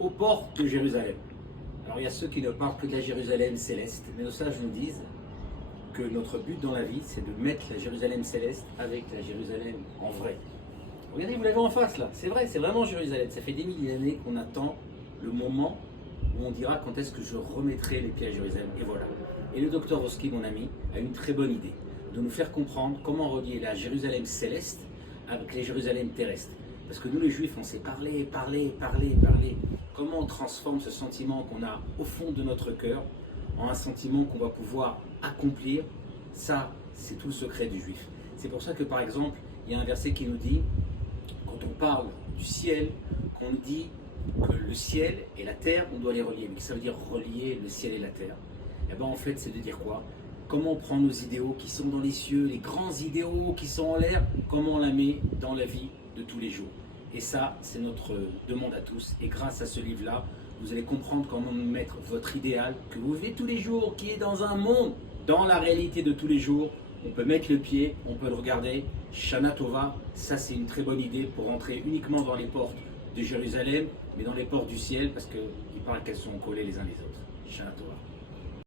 aux portes de Jérusalem. Alors il y a ceux qui ne parlent que de la Jérusalem céleste, mais nos sages nous disent que notre but dans la vie, c'est de mettre la Jérusalem céleste avec la Jérusalem en vrai. Regardez, vous l'avez en face là, c'est vrai, c'est vraiment Jérusalem. Ça fait des milliers d'années qu'on attend le moment où on dira quand est-ce que je remettrai les pieds à Jérusalem. Et voilà. Et le docteur Roski, mon ami, a une très bonne idée de nous faire comprendre comment relier la Jérusalem céleste avec les Jérusalem terrestres. Parce que nous les Juifs, on sait parler. Comment on transforme ce sentiment qu'on a au fond de notre cœur en un sentiment qu'on va pouvoir accomplir. Ça, c'est tout le secret du Juif. C'est pour ça que par exemple, il y a un verset qui nous dit, quand on parle du ciel, qu'on nous dit que le ciel et la terre, on doit les relier. Mais ça veut dire relier le ciel et la terre. Et bien en fait, c'est de dire quoi? Comment on prend nos idéaux qui sont dans les cieux, les grands idéaux qui sont en l'air, comment on la met dans la vie de tous les jours. Et ça, c'est notre demande à tous. Et grâce à ce livre-là, vous allez comprendre comment mettre votre idéal que vous vivez tous les jours, qui est dans un monde, dans la réalité de tous les jours. On peut mettre le pied, on peut le regarder. Shana Tova, ça c'est une très bonne idée pour rentrer uniquement dans les portes de Jérusalem, mais dans les portes du ciel, parce qu'il paraît qu'elles sont collées les uns les autres. Shana Tova.